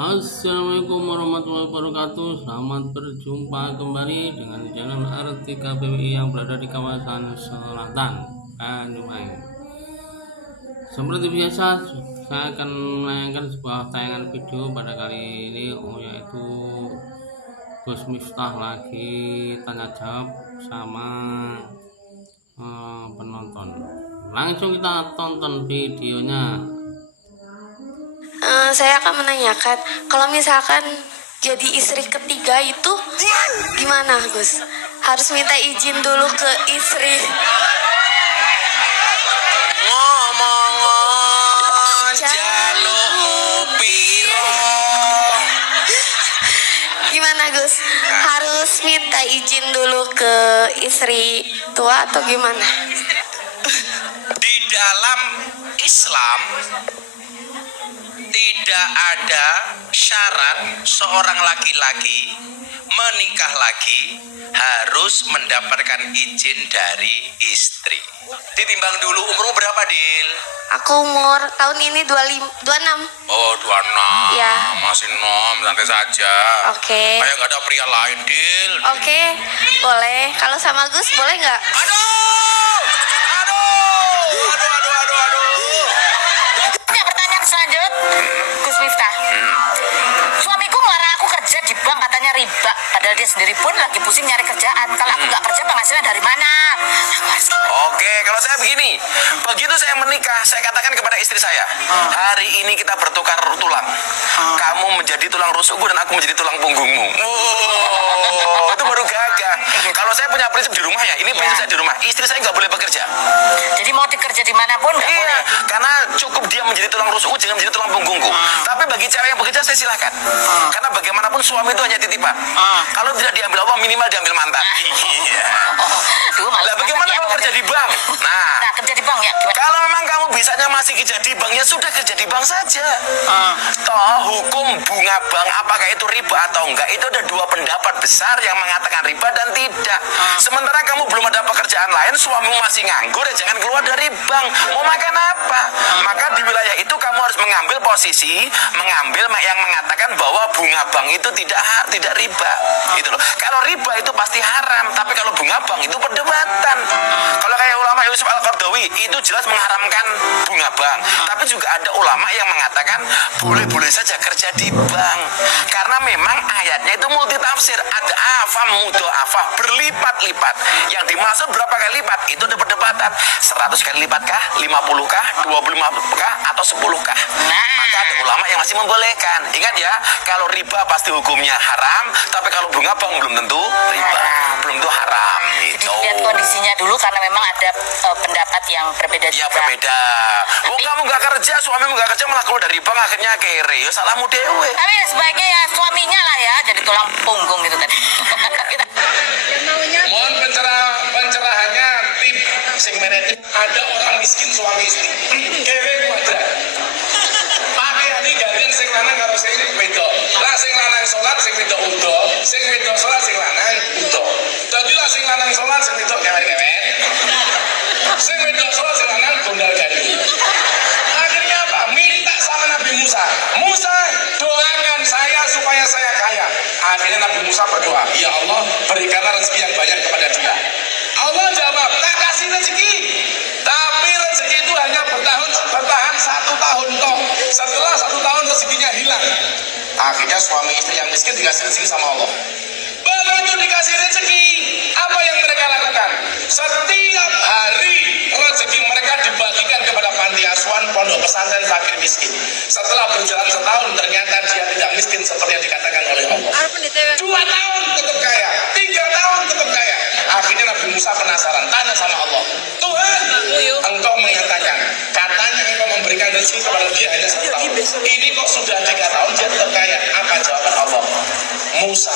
Assalamualaikum warahmatullahi wabarakatuh. Selamat berjumpa kembali dengan channel Artika PWI yang berada di kawasan selatan Bandung. Seperti biasa, saya akan menayangkan sebuah tayangan video pada kali ini, yaitu Gus Miftah lagi tanya jawab sama penonton. Langsung kita tonton videonya. Saya akan menanyakan, kalau misalkan jadi istri ketiga itu gimana, Gus? Harus minta izin dulu ke istri. Ngomong jalukmu piro? Gimana, Gus? Harus minta izin dulu ke istri tua atau gimana? Di dalam Islam tidak ada syarat seorang laki-laki menikah lagi harus mendapatkan izin dari istri. Ditimbang dulu umurmu berapa, Dil? Aku umur tahun ini 26. Oh, 26. Ya. Masih nom, santai saja. Oke. Kayak nggak ada pria lain, Dil. Oke, boleh. Kalau sama Gus boleh nggak? Pertanyaan selanjutnya, Gus Miftah. Suamiku melarang aku kerja di bank, katanya riba. Padahal dia sendiri pun lagi pusing nyari kerjaan. Kalau aku nggak kerja, penghasilan dari mana? Oke, kalau saya begini, begitu saya menikah, saya katakan kepada istri saya, hari ini kita bertukar tulang. Kamu menjadi tulang rusukku dan aku menjadi tulang punggungmu. Oh, itu baru gagah. Kalau saya punya prinsip di rumah ya, ini prinsip saya di rumah. Istri saya nggak boleh bekerja. Jadi mau dikerja dimanapun nggak Iya, boleh. karena cukup dia menjadi tulang rusukku, jangan menjadi tulang punggungku. Tapi bagi cewek yang bekerja saya silakan. Karena bagaimanapun suami itu hanya titipan. Kalau tidak diambil Allah, minimal diambil mantan. Iya. Duh, malas Lah bagaimana banget ya, kalau kerja di bank? Nah, kerja di bank ya gimana? kalau memang kamu bisanya masih kerja di bank, ya sudah kerja di bank saja. Toh hukum bunga bank apakah itu riba atau enggak, itu ada dua pendapat besar yang mengatakan riba dan tidak. Sementara kamu belum ada pekerjaan lain, suamimu masih nganggur, ya jangan keluar dari bank. Mau makan apa? Maka di wilayah itu kamu harus mengambil posisi, mengambil yang mengatakan bahwa bunga bank itu tidak riba. Gitu loh. Kalau riba itu pasti haram, tapi kalau bunga bank itu perdebatan. Kalau kayak ulama Yusuf Al-Qaradawi itu jelas mengharamkan bunga bank. Tapi juga ada ulama yang mengatakan boleh-boleh saja kerja di bank. Karena memang ayatnya itu multi tafsir. Ada afam mudha'afah, berlipat-lipat. Yang dimaksud berapa kali lipat? Itu ada perdebatan. 100 kali lipat kah? 50 kah? 25 kah? Atau 10 kah? Maka ada ulama yang masih membolehkan. Ingat ya, kalau riba pasti hukumnya haram, tapi kalau bunga bank belum tentu riba. Belum tentu haram. Jadi lihat kondisinya dulu karena memang ada pendapat yang berbeda Ya juga. berbeda. Oh kamu nggak kerja, suamimu nggak kerja malah keluar dari bank akhirnya kere. Ya salahmu dewe. Tapi sebaiknya ya suaminya lah ya jadi tulang punggung gitu kan. Mohon pencerahannya tip sing meredit. Ada orang miskin suami istri. Kewe ku ada. Pakaiane gantian sing lanang karo sing wedok. Lah sing lanang salat sing wedok udo, sing wedok salat sing lanang udo. Dadi lah sing lanang salat sing wedok kewer-kewer. Sing wedok salat sing lanang gondal-gandul. Akhirnya apa? Minta sama Nabi Musa. Musa, doakan saya supaya saya kaya. Akhirnya Nabi Musa berdoa, ya Allah berikanlah rezeki yang banyak kepada dia. Allah jawab, tak kasih rezeki. Tapi rezeki itu hanya bertahan 1 tahun toh. Setelah 1 tahun rezekinya hilang. Akhirnya suami istri yang miskin dikasih rezeki sama Allah. Begitu dikasih rezeki, apa yang mereka lakukan? Setiap hari rezeki mereka dibagikan kepada panti asuhan, pondok pesantren, fakir miskin. Setelah berjalan setahun, ternyata dia tidak miskin seperti yang dikatakan oleh Allah. 2 tahun tetap kaya, 3 tahun tetap kaya. Akhirnya Nabi Musa penasaran, tanya sama Allah, Tuhan, engkau mengatakan, katanya engkau memberikan rezeki kepada dia hanya 1 tahun. Ini kok sudah 3 tahun dia tetap kaya. Apa jawaban Allah? Musa,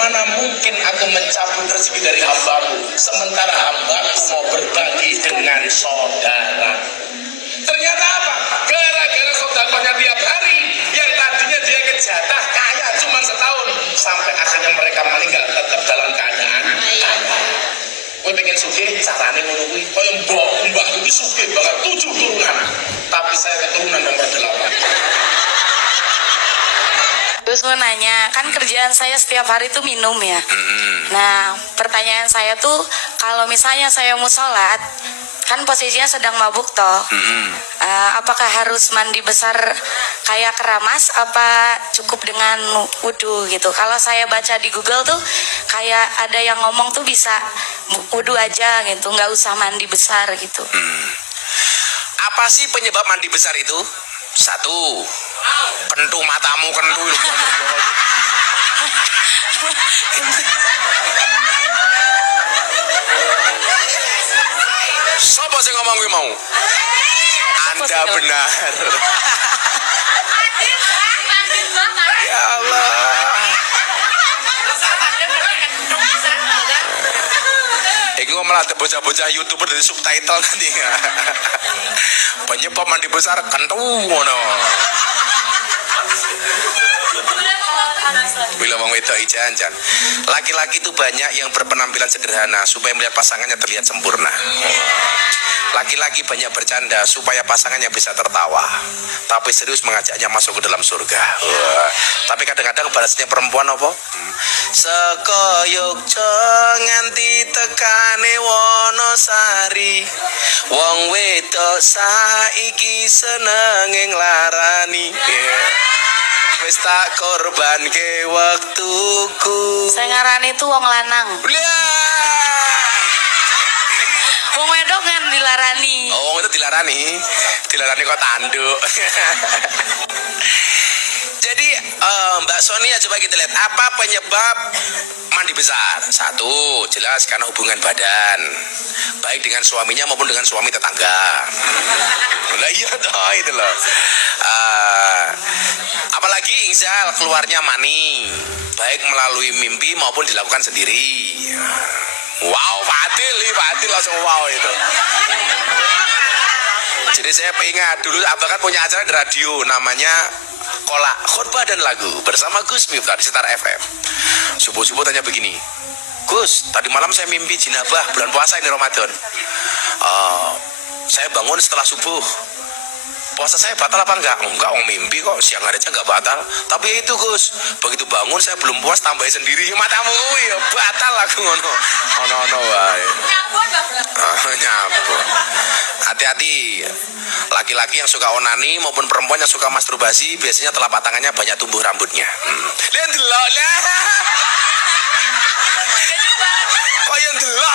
mana mungkin aku mencabut rezeki dari hambaku sementara hambaku mau berbagi dengan saudara. Ternyata apa? Gara-gara saudaranya tiap hari yang tadinya dia kejatah kaya cuma setahun, sampai akhirnya mereka meninggal tetap dalam keadaan kaya. Gue pengen sugih, caranya ngono kuwi koyo mbah iki sugih banget 7 turunan, tapi saya keturunan nomor 8. Gus mau nanya, kan kerjaan saya setiap hari tuh minum ya. Nah, pertanyaan saya tuh kalau misalnya saya mau sholat, kan posisinya sedang mabuk toh. Apakah harus mandi besar kayak keramas? Apa cukup dengan wudhu gitu? Kalau saya baca di Google tuh kayak ada yang ngomong tuh bisa wudhu aja gitu, nggak usah mandi besar gitu. Apa sih penyebab mandi besar itu? Satu, kentu matamu kentu. Sopo sing ngomong kuwi mau? Anda benar. Ya Allah. Iki ngomong ada bocah-bocah YouTuber dari subtitle nanti. Penyebab mandi besar kentu ngono. Bila wong wedok ijan-jan. Laki-laki itu banyak yang berpenampilan sederhana supaya melihat pasangannya terlihat sempurna. Laki-laki banyak bercanda supaya pasangannya bisa tertawa, tapi serius mengajaknya masuk ke dalam surga. Tapi kadang-kadang balasnya perempuan apa? Saka Yogya nganti tekane Wonosari, wong wedok saiki seneng nglarani. Wis tak korbanke waktuku. Saya ngarani tuh wong lanang. Wong wedok kan dilarani. Oh, itu dilarani kok tanduk. Jadi Mbak Sonia coba kita lihat apa penyebab mandi besar. Satu, jelas karena hubungan badan, baik dengan suaminya maupun dengan suami tetangga. Lah iya toh itu loh. Apalagi insal keluarnya mani, baik melalui mimpi maupun dilakukan sendiri. Wow, Fadil langsung wow itu. Jadi saya ingat dulu Abah kan punya acara di radio namanya Kolak Khotbah dan Lagu bersama Gus Miftah di Setar FM. Subuh-subuh tanya begini, Gus, tadi malam saya mimpi jinabah bulan puasa ini Ramadan. Saya bangun setelah subuh. Puasa saya batal apa enggak? Enggak, mimpi kok siang hari aja enggak batal. Tapi itu Gus, begitu bangun saya belum puas tambahin sendiri. Matamu ya batal aku ngono. Ono wae. Nyabut. Hati-hati. Laki-laki yang suka onani maupun perempuan yang suka masturbasi biasanya telapak tangannya banyak tumbuh rambutnya. Lihat delok lah. Kok yang delok.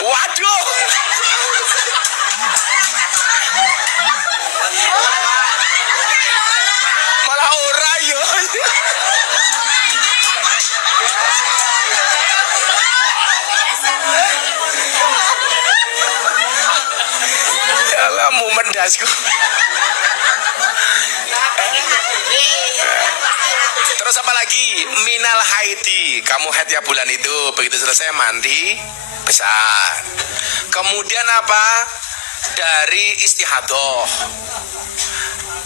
Waduh. Malah ora yo. Ya mau mendasku. Terus apa lagi? Minal haidi. Kamu haid ya bulan itu. Begitu selesai mandi besar. Kemudian apa? Dari istihadoh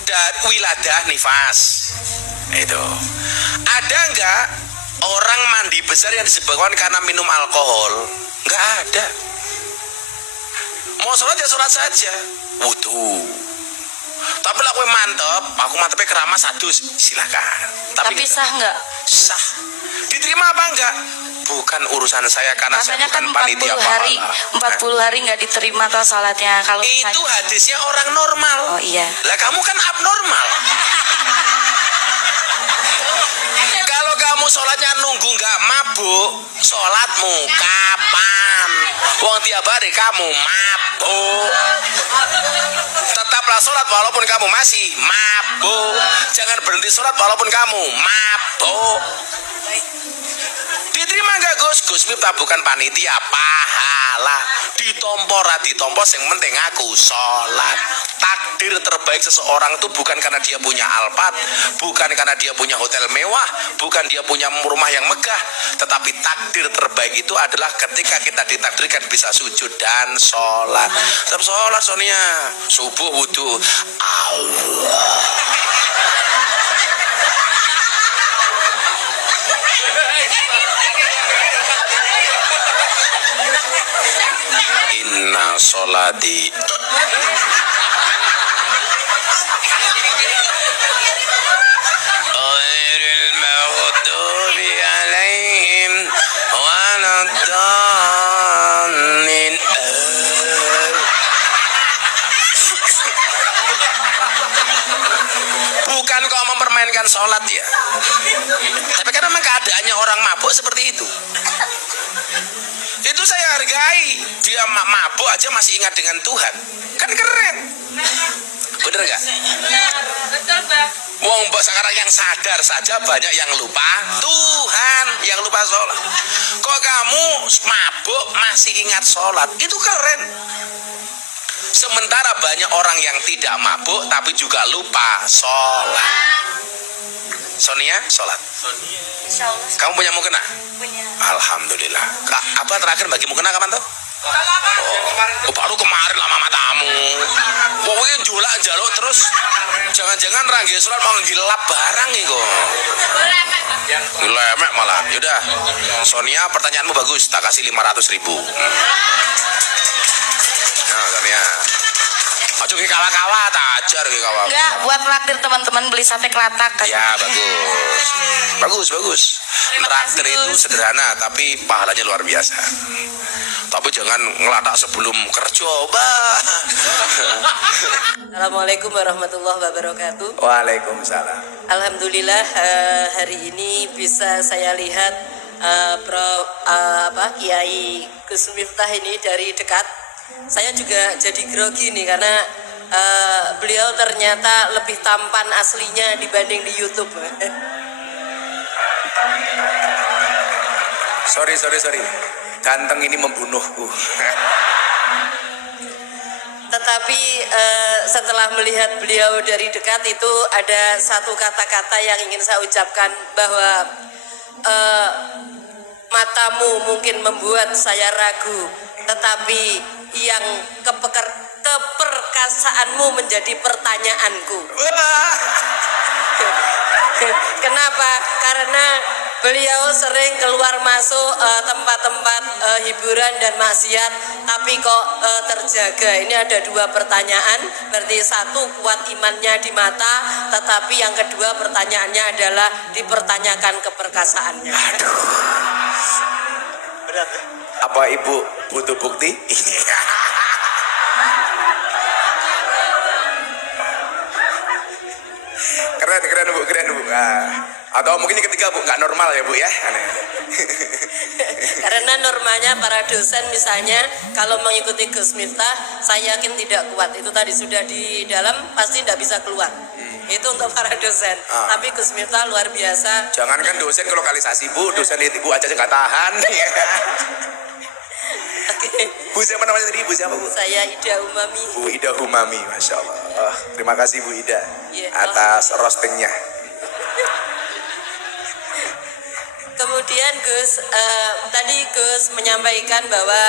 dan wiladah nifas. Itu ada enggak orang mandi besar yang disebabkan karena minum alkohol? Enggak ada. Mau sholat ya sholat saja, wudhu. Tapi lah aku mantepnya keramas sadus, silakan. Tapi sah enggak? Sah. Diterima apa enggak? Bukan urusan saya karena katanya saya bukan kan panitia 40 hari nggak diterima kalau salatnya. Kalau itu hadisnya orang normal. Oh iya. Lah kamu kan abnormal. Kalau kamu sholatnya nunggu nggak mabuk, sholatmu kapan? Wong tiap hari kamu mabuk. Tetaplah sholat walaupun kamu masih mabuk. Jangan berhenti sholat walaupun kamu mabuk. Diterima nggak Gus Miftah bukan panitia, pahala ditompo ditompo yang penting aku sholat. Takdir terbaik seseorang itu bukan karena dia punya Alphard, bukan karena dia punya hotel mewah, bukan dia punya rumah yang megah, tetapi takdir terbaik itu adalah ketika kita ditakdirkan bisa sujud dan sholat. Tetap sholat Sonia, subuh wudhu Allah. Inna sholati bukan kok mempermainkan sholat ya. Tapi kan memang keadaannya orang mabuk seperti itu. Itu saya hargai. Dia mabuk aja masih ingat dengan Tuhan. Kan keren. Bener gak? Betul, Bang. Wong sekarang yang sadar saja banyak yang lupa Tuhan, yang lupa sholat. Kok kamu mabuk masih ingat sholat? Itu keren. Sementara banyak orang yang tidak mabuk tapi juga lupa sholat. Sonia sholat. Insya Allah Kamu punya mukena? punya. Alhamdulillah. Apa terakhir bagi mukena kapan tuh? Oh, baru kemarin lah mama tamu. Pokoknya julak jaluk terus. Jangan-jangan rangge sholat mau ngilap barang nih kok. Lemek malah. Yaudah, Sonia pertanyaanmu bagus. Tak kasih 500.000. Nah, Sonia. Ojo ke kawa-kawa, tak ajar ke kawa. Enggak, buat traktir teman-teman beli sate kelatak. Ya bagus. Traktir itu sederhana tapi pahalanya luar biasa. Tapi jangan ngelatak sebelum kerja, Mbak. Assalamualaikum warahmatullahi wabarakatuh. Waalaikumsalam. Alhamdulillah hari ini bisa saya lihat Kiai Gus Miftah ini dari dekat. Saya juga jadi grogi nih karena beliau ternyata lebih tampan aslinya dibanding di YouTube. Sorry. Ganteng ini membunuhku. Tetapi setelah melihat beliau dari dekat itu ada satu kata-kata yang ingin saya ucapkan bahwa matamu mungkin membuat saya ragu, tetapi yang keperkasaanmu menjadi pertanyaanku. Kenapa? Karena beliau sering keluar masuk tempat-tempat hiburan dan maksiat, tapi kok terjaga. Ini ada dua pertanyaan. Berarti satu, kuat imannya di mata, tetapi yang kedua pertanyaannya adalah dipertanyakan keperkasaannya. Berat. Apa ibu butuh bukti? keren bu. Atau mungkin yang ketiga bu, nggak normal ya bu ya. Karena normanya para dosen misalnya kalau mengikuti Gus Miftah, saya yakin tidak kuat. Itu tadi sudah di dalam pasti tidak bisa keluar. Itu untuk para dosen. Tapi Gus Miftah luar biasa. Jangankan dosen ke lokalisasi bu, dosen ibu aja nggak tahan. Bu siapa namanya tadi? Bu siapa bu? Saya Ida Umami. Bu Ida Umami, masya Allah. Terima kasih Bu Ida atas roastingnya. Kemudian Gus, tadi Gus menyampaikan bahwa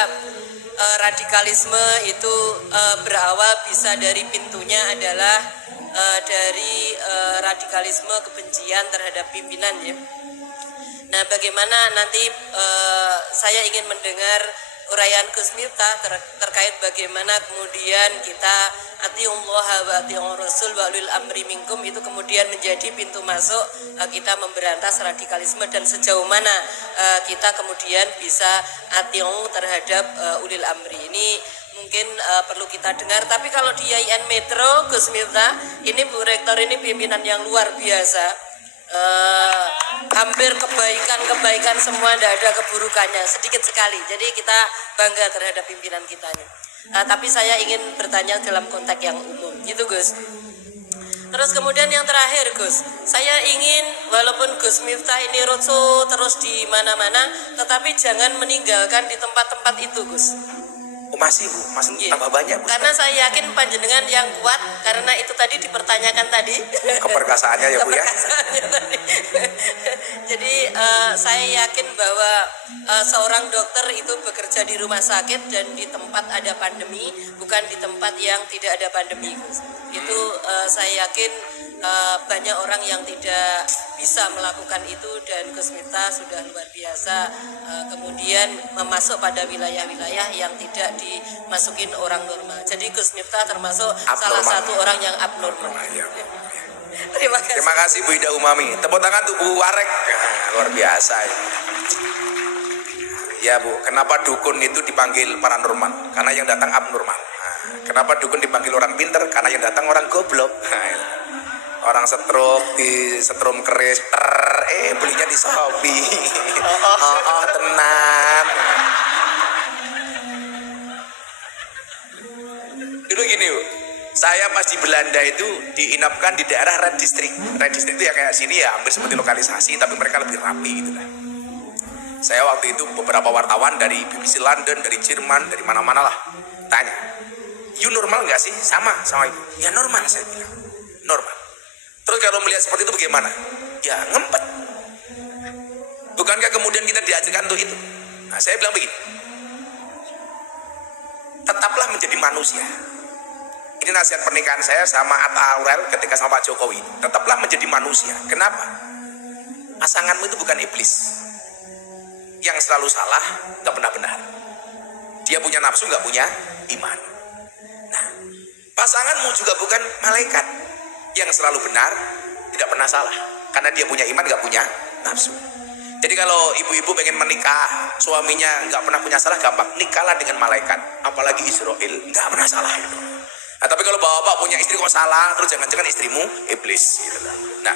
radikalisme itu berawal bisa dari pintunya adalah dari radikalisme kebencian terhadap pimpinan ya. Nah, bagaimana nanti saya ingin mendengar uraian Gus Miftah terkait bagaimana kemudian kita atiullaha wa atiur rasul wa ulil amri minkum itu kemudian menjadi pintu masuk kita memberantas radikalisme dan sejauh mana kita kemudian bisa atiung terhadap ulil amri. Ini mungkin perlu kita dengar. Tapi kalau di IAIN Metro Gus Miftah ini Bu Rektor ini pimpinan yang luar biasa. Hampir kebaikan semua, tidak ada keburukannya, sedikit sekali. Jadi kita bangga terhadap pimpinan kita nih. Tapi saya ingin bertanya dalam konteks yang umum, gitu Gus. Terus kemudian yang terakhir Gus, saya ingin walaupun Gus Miftah ini roadshow terus di mana-mana, tetapi jangan meninggalkan di tempat-tempat itu Gus. Oh, masih Bu, tambah banyak Bu. Karena saya yakin panjenengan yang kuat, karena itu tadi dipertanyakan tadi. Keperkasaannya ya Bu ya. Jadi saya yakin bahwa seorang dokter itu bekerja di rumah sakit dan di tempat ada pandemi, bukan di tempat yang tidak ada pandemi. Itu saya yakin banyak orang yang tidak bisa melakukan itu dan Gus Miftah sudah luar biasa kemudian masuk pada wilayah-wilayah yang tidak dimasukin orang normal. Jadi Gus Miftah termasuk salah satu orang yang abnormal. Terima kasih Bu Ida Umami. Tepuk tangan tuh Bu Warek. Luar biasa ya. Ya Bu, kenapa dukun itu dipanggil paranormal? Karena yang datang abnormal. Kenapa dukun dipanggil orang pinter? Karena yang datang orang goblok. orang stroke di setrum keris, belinya di Shopee. Tenang. Dulu gini, Bu. Saya pas di Belanda itu diinapkan di daerah Red District. Red District itu ya kayak sini ya, hampir seperti lokalisasi, tapi mereka lebih rapi gitu lah. Saya waktu itu beberapa wartawan dari BBC London, dari Jerman, dari mana-mana lah, tanya, "You normal nggak sih? Sama ibu?" "Ya normal," saya bilang. Normal. Terus kalau melihat seperti itu bagaimana? Ya ngempet. Bukankah kemudian kita diajarkan untuk itu? Nah, saya bilang begini, tetaplah menjadi manusia. Ini nasihat pernikahan saya sama Atta Aurel ketika sama Pak Jokowi. Tetaplah menjadi manusia. Kenapa? Pasanganmu itu bukan iblis yang selalu salah, gak pernah benar. Dia punya nafsu, gak punya iman. Nah, pasanganmu juga bukan malaikat yang selalu benar, tidak pernah salah. Karena dia punya iman, gak punya nafsu. Jadi kalau ibu-ibu pengen menikah, suaminya gak pernah punya salah, gampang. Nikahlah dengan malaikat, apalagi Israel, gak pernah salah itu. Nah, tapi kalau bapak punya istri kok salah, terus jangan-jangan istrimu iblis gitu. Nah,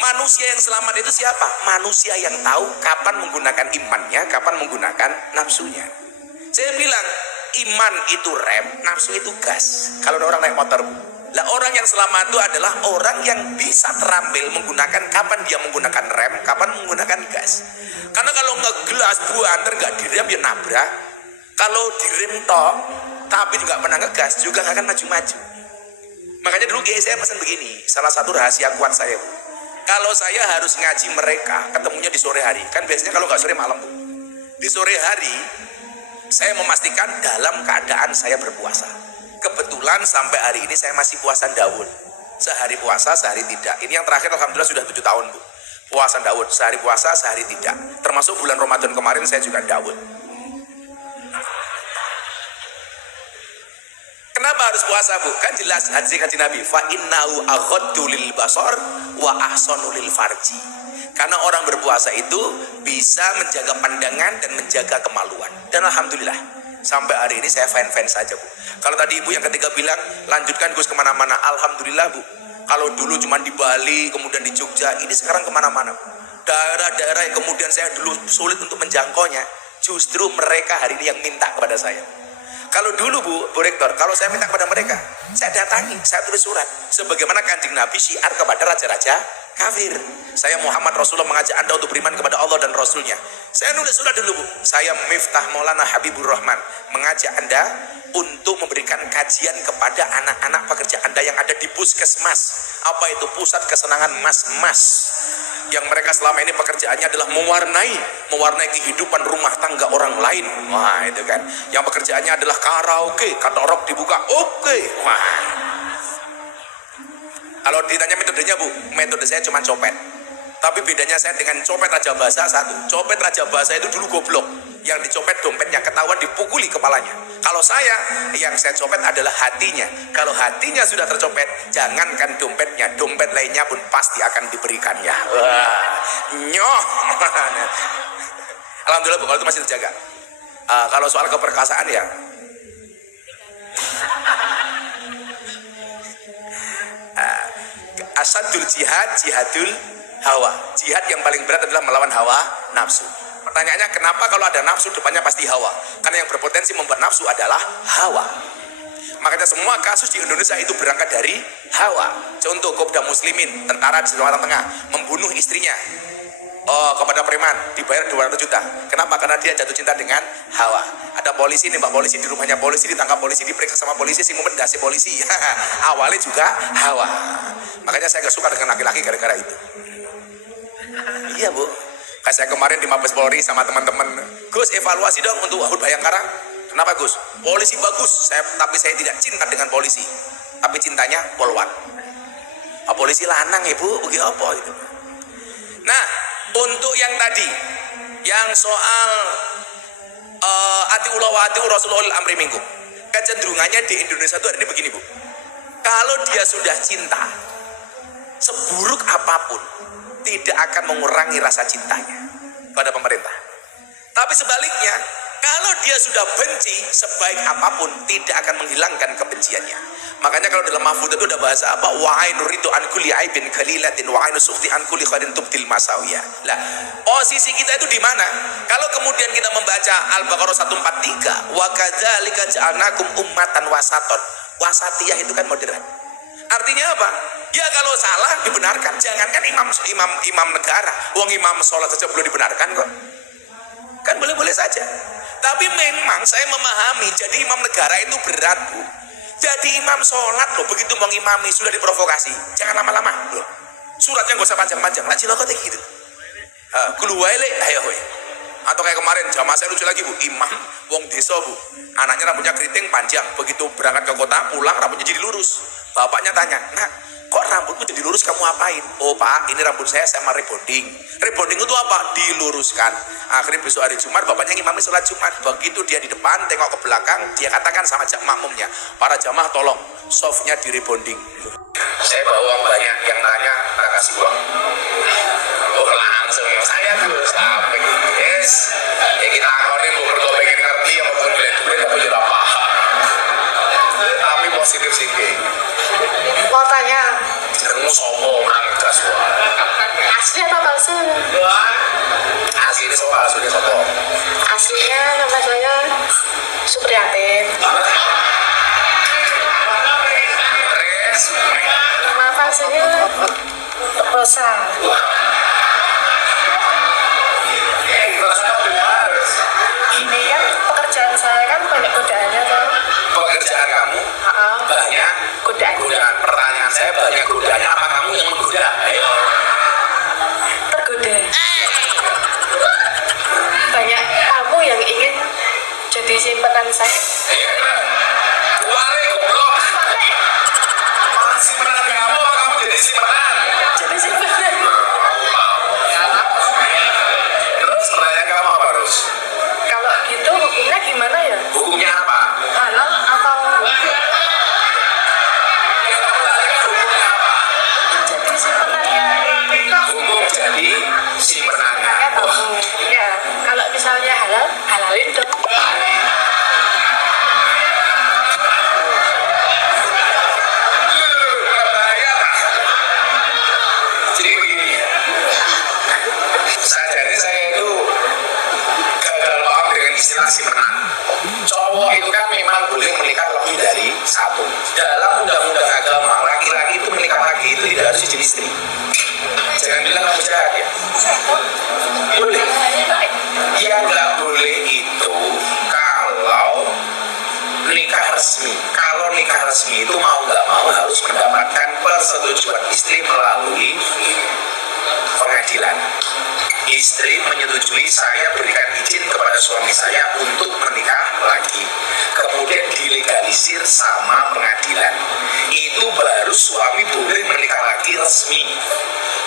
manusia yang selamat itu siapa? Manusia yang tahu kapan menggunakan imannya, kapan menggunakan nafsunya. Saya bilang, iman itu rem, nafsu itu gas. Kalau ada orang naik motor, lah orang yang selamat itu adalah orang yang bisa terampil menggunakan kapan dia menggunakan rem, kapan menggunakan gas. Karena kalau ngegelas buanter nggak direm ya nabrak. Kalau direm tok, tapi juga pernah ngegas juga nggak akan maju-maju. Makanya dulu saya pesan begini, salah satu rahasia kuat saya. Kalau saya harus ngaji mereka, ketemunya di sore hari. Kan biasanya kalau nggak sore malam, Bu. Di sore hari, saya memastikan dalam keadaan saya berpuasa. Kebetulan sampai hari ini saya masih puasa Daud. Sehari puasa, sehari tidak. Ini yang terakhir alhamdulillah sudah 7 tahun, Bu. Puasa Daud, sehari puasa, sehari tidak. Termasuk bulan Ramadan kemarin saya juga Daud. Kenapa harus puasa, Bu? Kan jelas hadis kanjeng Nabi, fa innahu aghaddu lil basar wa ahsanu lil farji. Karena orang berpuasa itu bisa menjaga pandangan dan menjaga kemaluan. Dan alhamdulillah sampai hari ini saya fan saja, Bu. Kalau tadi ibu yang ketiga bilang lanjutkan Gus kemana-mana, alhamdulillah, Bu. Kalau dulu cuma di Bali, kemudian di Jogja, ini sekarang kemana-mana, Bu. Daerah-daerah yang kemudian saya dulu sulit untuk menjangkaunya, justru mereka hari ini yang minta kepada saya. Kalau dulu, Bu Rektor, kalau saya minta kepada mereka, saya datangi, saya tulis surat. Sebagaimana kanjeng Nabi syiar kepada raja-raja kafir. Saya Muhammad Rasulullah mengajak Anda untuk beriman kepada Allah dan Rasulnya. Saya nulis surat dulu, Bu. Saya Miftah Maulana Habibur Rahman mengajak Anda untuk memberikan kajian kepada anak-anak pekerja Anda yang ada di puskesmas. Apa itu? Pusat kesenangan mas-mas. Yang mereka selama ini pekerjaannya adalah mewarnai kehidupan rumah tangga orang lain. Wah, itu kan. Yang pekerjaannya adalah karaoke, katalog dibuka, oke. Wah. Kalau ditanya metodenya, Bu, metode saya cuma copet. Tapi bedanya saya dengan copet Raja Basa satu. Copet Raja Basa itu dulu goblok. Yang dicopet dompetnya, ketahuan dipukuli kepalanya. Kalau saya, yang saya copet adalah hatinya. Kalau hatinya sudah tercopet, jangankan dompetnya, dompet lainnya pun pasti akan diberikannya. Wah, nyoh. Alhamdulillah, Bu, kalau itu masih terjaga. Kalau soal keperkasaan ya, asadul jihad, jihadul hawa. Jihad yang paling berat adalah melawan hawa nafsu. Pertanyaannya, kenapa kalau ada nafsu depannya pasti hawa? Karena yang berpotensi membuat nafsu adalah hawa. Makanya semua kasus di Indonesia itu berangkat dari hawa. Contoh Kopda Muslimin, tentara di Sumatera Tengah, membunuh istrinya kepada preman, dibayar 200 juta. Kenapa? Karena dia jatuh cinta dengan hawa. Ada polisi nih, Pak polisi di rumahnya polisi, ditangkap polisi, diperiksa sama polisi, sing mendasi polisi. Awalnya juga hawa. Makanya saya gak suka dengan laki-laki gara-gara itu. Iya, Bu. Kayak saya kemarin di Mabes Polri sama teman-teman, Gus evaluasi dong untuk Wahud Bayangkara. Kenapa, Gus? Polisi bagus, tapi saya tidak cinta dengan polisi. Tapi cintanya polwan. Polisi lanang, Ibu, begitu apa gitu. Nah, untuk yang tadi, yang soal atiullah wa atiur Rasulullah amri minkum, kecenderungannya di Indonesia itu hari ini begini, Bu. Kalau dia sudah cinta, seburuk apapun, tidak akan mengurangi rasa cintanya pada pemerintah. Tapi sebaliknya, kalau dia sudah benci, sebaik apapun tidak akan menghilangkan kebenciannya. Makanya kalau dalam mahfud itu ada bahasa apa? Wa ainu ridu an kulli aibin qalilatin wa ainu sukhti an kulli khairin tubdil masawiyah. Lah, posisi kita itu di mana? Kalau kemudian kita membaca Al-Baqarah 143, wa kadzalika ja'alnakum ummatan wasaton. Wasatiyah itu kan moderat. Artinya apa? Ya kalau salah dibenarkan. Jangankan imam negara, wong imam sholat saja belum dibenarkan kok. Kan boleh-boleh saja. Tapi memang saya memahami jadi imam negara itu berat, Bu. Jadi imam sholat loh, begitu mau ngimami sudah diprovokasi. Jangan lama-lama loh. Suratnya gak usah panjang-panjang. Lah cilokot gitu. Keluar le, ayo we. Atau kayak kemarin jamaah saya lucu lagi, Bu. Imam wong desa, Bu. Anaknya rambutnya keriting panjang. Begitu berangkat ke kota, pulang rambutnya jadi lurus. Bapaknya tanya, "Nak, kok rambutmu jadi lurus, kamu apain?" "Oh Pak, ini rambut saya mau rebonding." Rebonding itu apa? Diluruskan. Akhirnya besok hari Jumat bapaknya ngimami sholat Jumat. Begitu dia di depan tengok ke belakang, dia katakan sama makmumnya, "Para jamaah tolong softnya di rebonding." Saya bawa uang banyak, yang tanya tak kasih uang. Oh langsung saya terus sampai yes. Ya kita akonin mau berdoa pengen ngerti apa pun duit apa juga paham. Tapi positif thinking. Mau tanya, Kamu sombong nang kasual. asli atau palsu? Asli ini sombong, aslinya sombong. Aslinya nama saya Supriyatin. Terus, Nama palsunya Rosa. Ini kan pekerjaan saya kan banyak godaannya tuh. pekerjaan kamu banyak godaan. Pertanyaan saya banyak godaannya apa kamu yang menggoda? Ayo. Tergoda. Banyak tamu yang ingin jadi simpenan saya. Wale goblok. Simpanan kamu apa kamu jadi simpanan? Jadi simpenan. Terus pertanyaan kamu apa terus? Kalau gitu hukumnya gimana ya? Hukumnya apa? Halal atau jadi simpenannya? Hukum jadi simpenannya. Ya, kalau misalnya halal, halalin dong. Jadi begini ya. Jadi saya itu gagal paham dengan istilah simpenan. Cowok itu kan memang boleh menikah lebih dari satu. Dalam undang-undang agama, laki-laki itu menikah lagi itu tidak harus izin istri. Jangan bilang kamu jahat ya. Boleh. Yang nggak boleh itu kalau nikah resmi. Kalau nikah resmi itu mau nggak mau harus mendapatkan persetujuan istri melalui pengadilan. Istri menyetujui saya berikan izin kepada suami saya untuk menikah lagi. Kemudian dilegalisir sama pengadilan. Itu baru suami boleh menikah lagi resmi.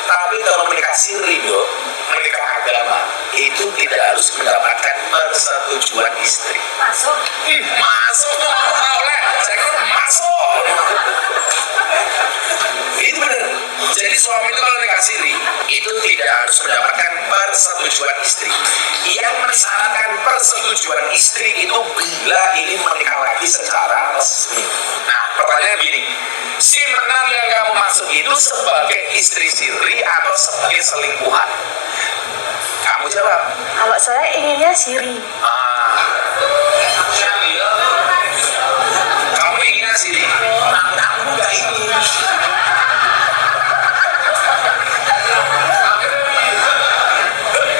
Tapi kalau menikah siri, Dok, menikah agama, itu tidak harus mendapatkan persetujuan istri. Masuk. Masuk tuh, oleh saya kan masuk. Itu benar. Jadi suami itu kalau nikah siri itu tidak harus mendapatkan persetujuan istri. Yang mensyaratkan persetujuan istri itu bila ingin menikah lagi secara resmi. Nah, pertanyaan begini, simpenan yang kamu maksud itu sebagai istri siri atau sebagai selingkuhan? Kamu jawab. Kalau saya inginnya siri. Kamu inginnya siri, kamu nggak ingin.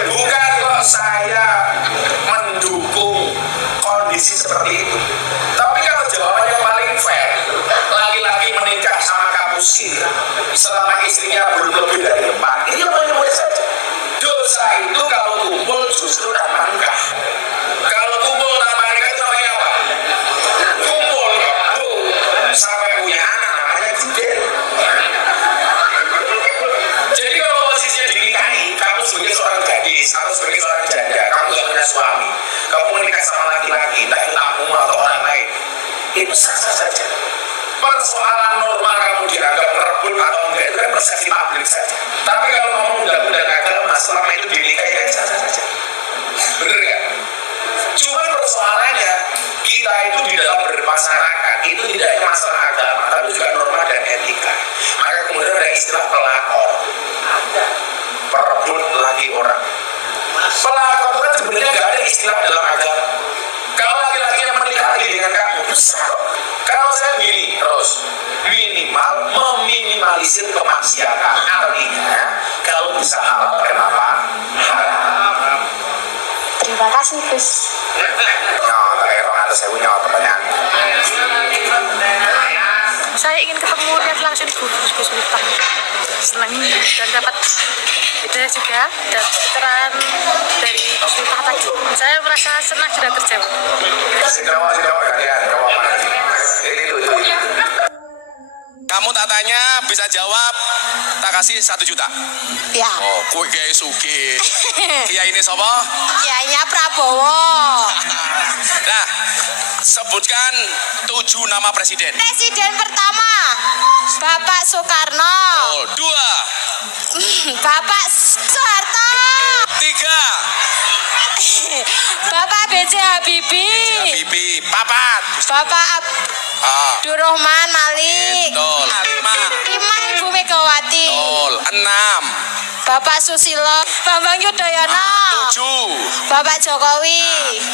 Bukan kok saya mendukung kondisi seperti itu. Tapi kalau jawabannya paling fair, laki-laki menikah sama kamu siri selama istrinya belum lebih dari 4, ini boleh-boleh saja. Dosa itu kalau kumpul justru tanpa nikah. Kalau kumpul tanpa nikah itu namanya apa? Kumpul sampai punya anak namanya judel. Jadi kalau posisinya dinikahi, kamu sebagai seorang gadis atau sebagai seorang janda, kamu gak punya suami, kamu menikah sama laki-laki, entah itu tamu atau orang lain, itu sah-sah saja. Persoalan normal kamu dianggap merebut atau enggak itu kan persepsi publik saja. Tapi kalau kamu undang-undang agama selama itu dinikahi kan sah-sah saja. Bener nggak? Cuma persoalannya kita itu di dalam bermasyarakat itu tidak hanya masalah agama, miskin kemaksiatan. Artinya kalau bisa halal kenapa haram? Terima kasih Gus. Tak kira atas saya punya pertanyaan. Saya ingin ketemu lihat langsung Gus Miftah. Senang dan dapat hidayah juga dan pencerahan dari Gus Miftah tadi. Saya merasa senang sudah terjawab. Sidawa kalian, kamu apa nanti? Itu. Kamu tak tanya, bisa jawab, tak kasih 1 juta. Ya. Oh, kue kiai suki. Kiai ini siapa? Kiainya Prabowo. Nah, sebutkan 7 nama presiden. Presiden pertama Bapak Soekarno. Oh, 2, Bapak Soeharto. 3, Bapak B.J. Habibie. Bibi, 4, Bapak Abdurrahman Malik. Betul. 5 Ibu Megawati. Betul. 6, Bapak Susilo. Bambang Yudhoyono. 7. Bapak Jokowi.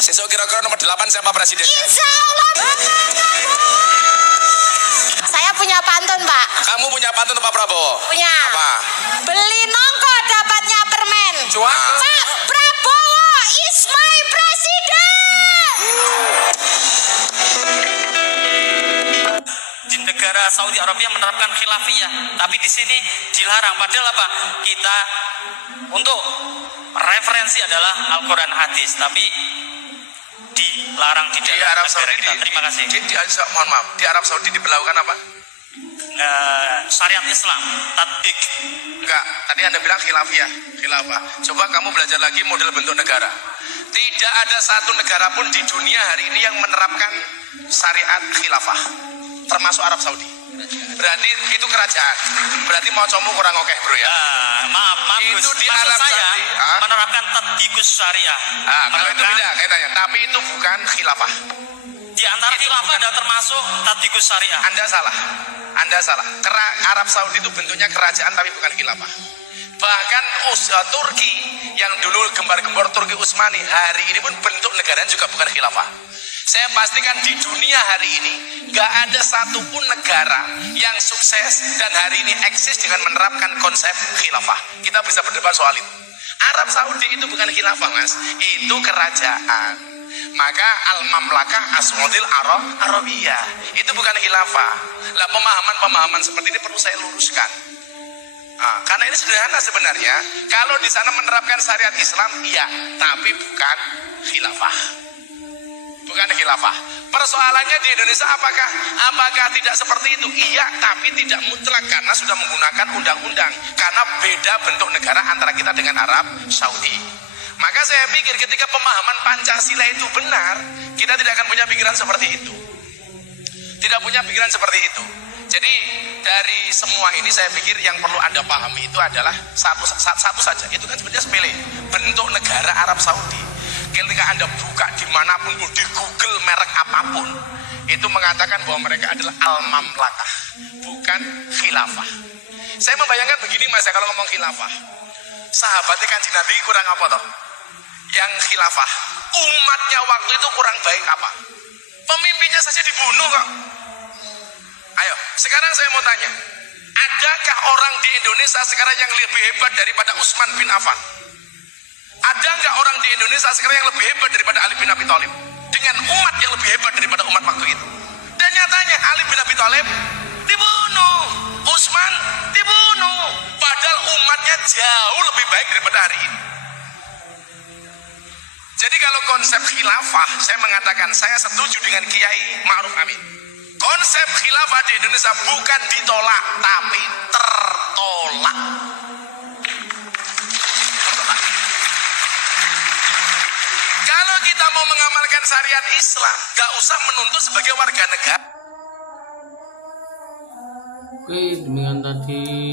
Sesuk kira-kira nomor 8 siapa presiden? Insya Allah. Saya punya pantun, Pak. Kamu punya pantun Pak Prabowo? Punya. Apa? Beli nongko dapatnya permen. Pak Prabowo is my president. Di negara Saudi Arabia menerapkan khilafiyah, tapi di sini dilarang. Padahal apa? Kita untuk referensi adalah Al-Quran hadis, tapi dilarang di dalam Arab negara Saudi kita. Terima kasih. Mohon maaf, di Arab Saudi diberlakukan apa? Syariat Islam, tatbik. Enggak, tadi Anda bilang khilafah. Coba kamu belajar lagi model bentuk negara. Tidak ada satu negara pun di dunia hari ini yang menerapkan syariat khilafah, termasuk Arab Saudi. Berarti itu kerajaan. Berarti mau comu kurang oke, bro ya. Maaf Itu Gus. di Maksud Arab saya Saudi, menerapkan tatbikus syariah. Kalau itu beda kaitannya, tapi itu bukan khilafah. Di antara khilafah ada termasuk tatbikus syariah. Anda salah. Arab Saudi itu bentuknya kerajaan tapi bukan khilafah. Bahkan Turki yang dulu gembar-gembor Turki Utsmani, hari ini pun bentuk negaranya juga bukan khilafah. Saya pastikan di dunia hari ini gak ada satupun negara yang sukses dan hari ini eksis dengan menerapkan konsep khilafah. Kita bisa berdebat soal itu. Arab Saudi itu bukan khilafah, Mas, itu kerajaan. Maka al-mamlakah aswadil Arabiyah itu bukan khilafah. Lah pemahaman seperti ini perlu saya luruskan. Karena ini sederhana sebenarnya. Kalau di sana menerapkan syariat Islam, iya, tapi bukan khilafah. Bukan khilafah. Persoalannya di Indonesia apakah tidak seperti itu? Iya, tapi tidak mutlak karena sudah menggunakan undang-undang. Karena beda bentuk negara antara kita dengan Arab Saudi. Maka saya pikir ketika pemahaman Pancasila itu benar, kita tidak akan punya pikiran seperti itu. Tidak punya pikiran seperti itu. Jadi dari semua ini saya pikir yang perlu Anda pahami itu adalah satu saja. Itu kan sebenarnya sepele. Bentuk negara Arab Saudi. Ketika Anda buka dimanapun, di Google merek apapun, itu mengatakan bahwa mereka adalah al-mamlakah, bukan khilafah. Saya membayangkan begini, Mas, ya, kalau ngomong khilafah, sahabatnya Kanjeng Nabi kurang apa toh? Yang khilafah, umatnya waktu itu kurang baik apa? Pemimpinnya saja dibunuh kok. Ayo, sekarang saya mau tanya, adakah orang di Indonesia sekarang yang lebih hebat daripada Utsman bin Affan? Ada nggak orang di Indonesia sekarang yang lebih hebat daripada Ali bin Abi Thalib? Dengan umat yang lebih hebat daripada umat waktu itu. Dan nyatanya Ali bin Abi Thalib dibunuh, Utsman dibunuh, padahal umatnya jauh lebih baik daripada hari ini. Jadi kalau konsep khilafah, saya mengatakan saya setuju dengan Kiai Ma'ruf Amin. Konsep khilafah di Indonesia bukan ditolak, tapi tertolak. Kalau kita mau mengamalkan syariat Islam, gak usah menuntut sebagai warga negara. Oke, demikian tadi